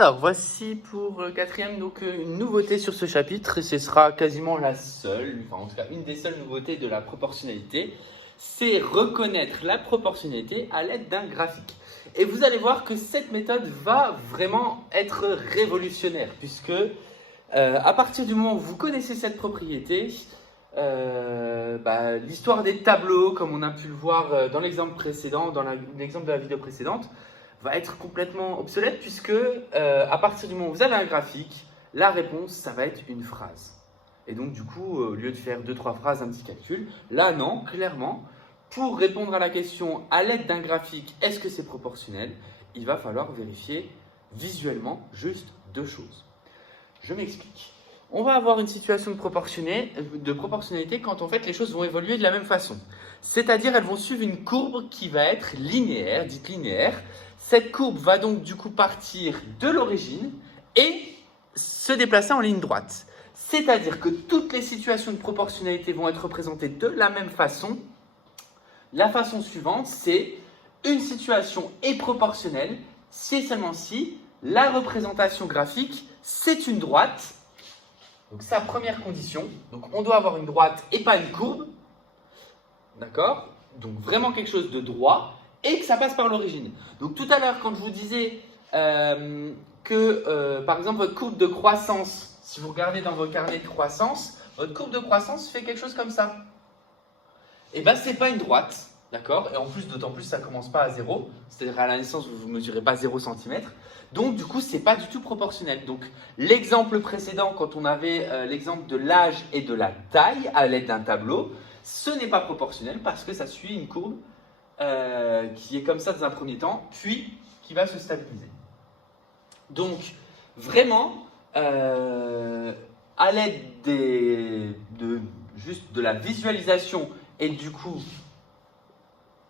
Alors, voici pour le quatrième, donc une nouveauté sur ce chapitre, et ce sera quasiment la seule, enfin en tout cas une des seules nouveautés de la proportionnalité, c'est reconnaître la proportionnalité à l'aide d'un graphique. Et vous allez voir que cette méthode va vraiment être révolutionnaire, puisque à partir du moment où vous connaissez cette propriété, l'histoire des tableaux, comme on a pu le voir dans l'exemple précédent, dans l'exemple de la vidéo précédente, va être complètement obsolète puisque à partir du moment où vous avez un graphique, la réponse, ça va être une phrase. Et donc du coup, au lieu de faire 2-3 phrases, un petit calcul, là non, clairement, pour répondre à la question à l'aide d'un graphique, est-ce que c'est proportionnel, il va falloir vérifier visuellement juste deux choses. Je m'explique. On va avoir une situation de proportionnalité quand en fait les choses vont évoluer de la même façon. C'est-à-dire elles vont suivre une courbe qui va être linéaire, dite linéaire. Cette courbe va donc du coup partir de l'origine et se déplacer en ligne droite. C'est-à-dire que toutes les situations de proportionnalité vont être représentées de la même façon. La façon suivante, c'est une situation est proportionnelle si et seulement si la représentation graphique, c'est une droite. Donc, c'est la première condition. Donc, on doit avoir une droite et pas une courbe. D'accord? Donc, vraiment quelque chose de droit et que ça passe par l'origine. Donc, tout à l'heure, quand je vous disais que, par exemple, votre courbe de croissance, si vous regardez dans vos carnets de croissance, votre courbe de croissance fait quelque chose comme ça. Et bien, ce n'est pas une droite. D'accord? Et en plus, d'autant plus, ça ne commence pas à 0. C'est-à-dire à la naissance, vous ne mesurez pas 0 cm. Donc, du coup, ce n'est pas du tout proportionnel. Donc, l'exemple précédent, quand on avait l'exemple de l'âge et de la taille à l'aide d'un tableau, ce n'est pas proportionnel parce que ça suit une courbe qui est comme ça dans un premier temps, puis qui va se stabiliser. Donc, vraiment, à l'aide juste de la visualisation et du coup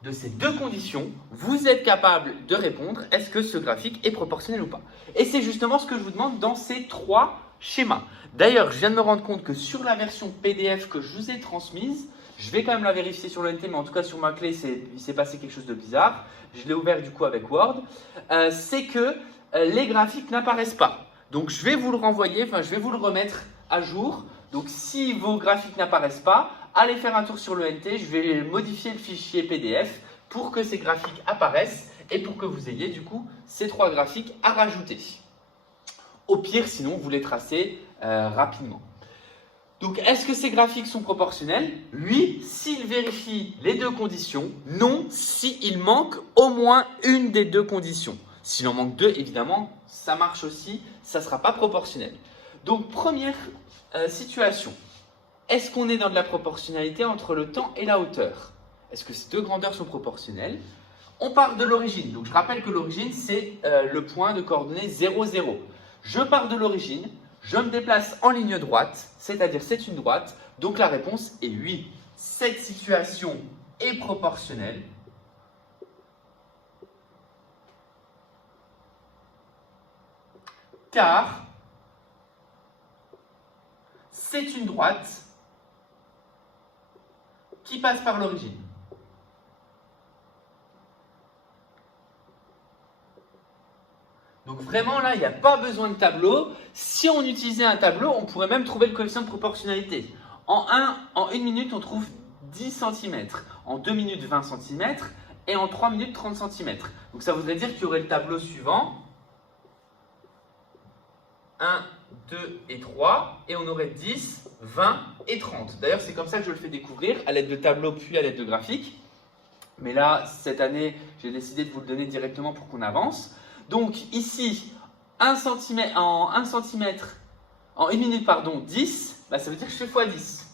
de ces deux conditions, vous êtes capable de répondre est-ce que ce graphique est proportionnel ou pas. Et c'est justement ce que je vous demande dans ces trois schémas. D'ailleurs, je viens de me rendre compte que sur la version PDF que je vous ai transmise, je vais quand même la vérifier sur l'ONT, mais en tout cas sur ma clé, il s'est passé quelque chose de bizarre. Je l'ai ouvert du coup avec Word. C'est que les graphiques n'apparaissent pas. Donc je vais vous le renvoyer, je vais vous le remettre à jour. Donc si vos graphiques n'apparaissent pas, allez faire un tour sur l'ONT, je vais modifier le fichier PDF pour que ces graphiques apparaissent et pour que vous ayez du coup ces trois graphiques à rajouter. Au pire, sinon, vous les tracez rapidement. Donc, est-ce que ces graphiques sont proportionnels? Oui, s'ils vérifient les deux conditions. Non, s'il manque au moins une des deux conditions. S'il en manque deux, évidemment, ça marche aussi, ça ne sera pas proportionnel. Donc, première situation. Est-ce qu'on est dans de la proportionnalité entre le temps et la hauteur? Est-ce que ces deux grandeurs sont proportionnelles? On part de l'origine. Donc, je rappelle que l'origine, c'est le point de coordonnées 0, 0. Je pars de l'origine, je me déplace en ligne droite, c'est-à-dire c'est une droite. Donc, la réponse est oui. Cette situation est proportionnelle. Car c'est une droite qui passe par l'origine. Donc vraiment là, il n'y a pas besoin de tableau. Si on utilisait un tableau, on pourrait même trouver le coefficient de proportionnalité. En 1 minute, on trouve 10 cm. En 2 minutes, 20 cm. Et en 3 minutes, 30 cm. Donc ça voudrait dire qu'il y aurait le tableau suivant. 1, 2 et 3. Et on aurait 10, 20 et 30. D'ailleurs, c'est comme ça que je le fais découvrir, à l'aide de tableaux puis à l'aide de graphiques. Mais là, cette année, j'ai décidé de vous le donner directement pour qu'on avance. Donc ici, 1 cm, en 1 minute, 10, ça veut dire que je fais x10.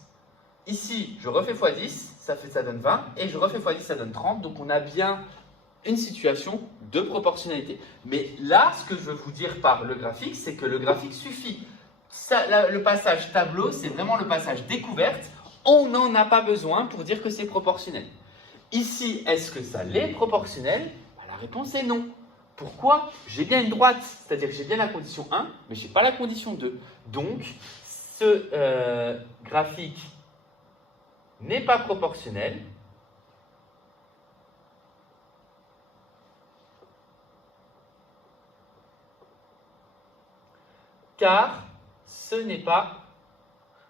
Ici, je refais x10, ça donne 20, et je refais x10, ça donne 30. Donc on a bien une situation de proportionnalité. Mais là, ce que je veux vous dire par le graphique, c'est que le graphique suffit. Le passage tableau, c'est vraiment le passage découverte. On n'en a pas besoin pour dire que c'est proportionnel. Ici, est-ce que ça l'est proportionnel? La réponse est non. Pourquoi? J'ai bien une droite, c'est-à-dire que j'ai bien la condition 1, mais je n'ai pas la condition 2. Donc, ce graphique n'est pas proportionnel. car ce n'est pas,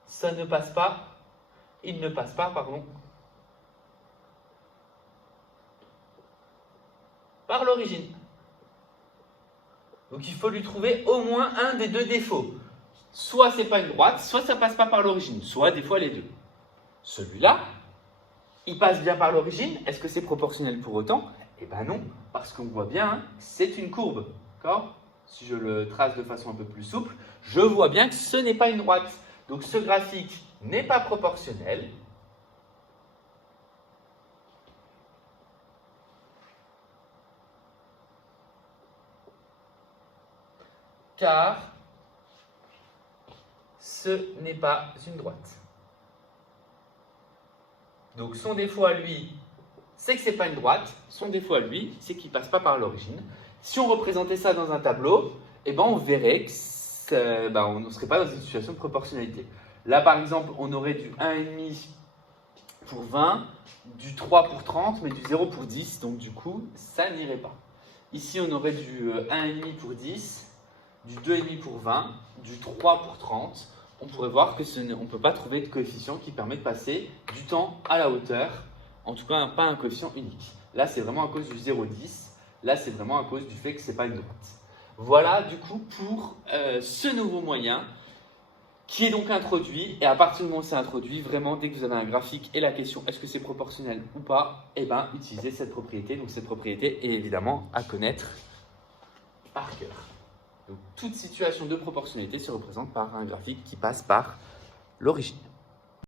ça ne passe pas, il ne passe pas, pardon, par l'origine. Donc il faut lui trouver au moins un des deux défauts. Soit c'est pas une droite, soit ça passe pas par l'origine, soit des fois les deux. Celui-là, il passe bien par l'origine. Est-ce que c'est proportionnel pour autant? Eh bien non, parce qu'on voit bien, hein, c'est une courbe. D'accord? Si je le trace de façon un peu plus souple, je vois bien que ce n'est pas une droite. Donc ce graphique n'est pas proportionnel. Car ce n'est pas une droite. Donc son défaut à lui, c'est que ce n'est pas une droite. Son défaut à lui, c'est qu'il ne passe pas par l'origine. Si on représentait ça dans un tableau, eh ben on verrait que on ne serait pas dans une situation de proportionnalité. Là, par exemple, on aurait du 1,5 pour 20, du 3 pour 30, mais du 0 pour 10. Donc du coup, ça n'irait pas. Ici, on aurait du 1,5 pour 10, du 2,5 pour 20, du 3 pour 30. On pourrait voir qu'on ne peut pas trouver de coefficient qui permet de passer du temps à la hauteur, en tout cas pas un coefficient unique. Là, c'est vraiment à cause du 0,10. Là, c'est vraiment à cause du fait que ce n'est pas une droite. Voilà du coup pour ce nouveau moyen qui est donc introduit. Et à partir du moment où c'est introduit, vraiment, dès que vous avez un graphique et la question est-ce que c'est proportionnel ou pas, eh ben, utilisez cette propriété. Donc cette propriété est évidemment à connaître par cœur. Donc toute situation de proportionnalité se représente par un graphique qui passe par l'origine.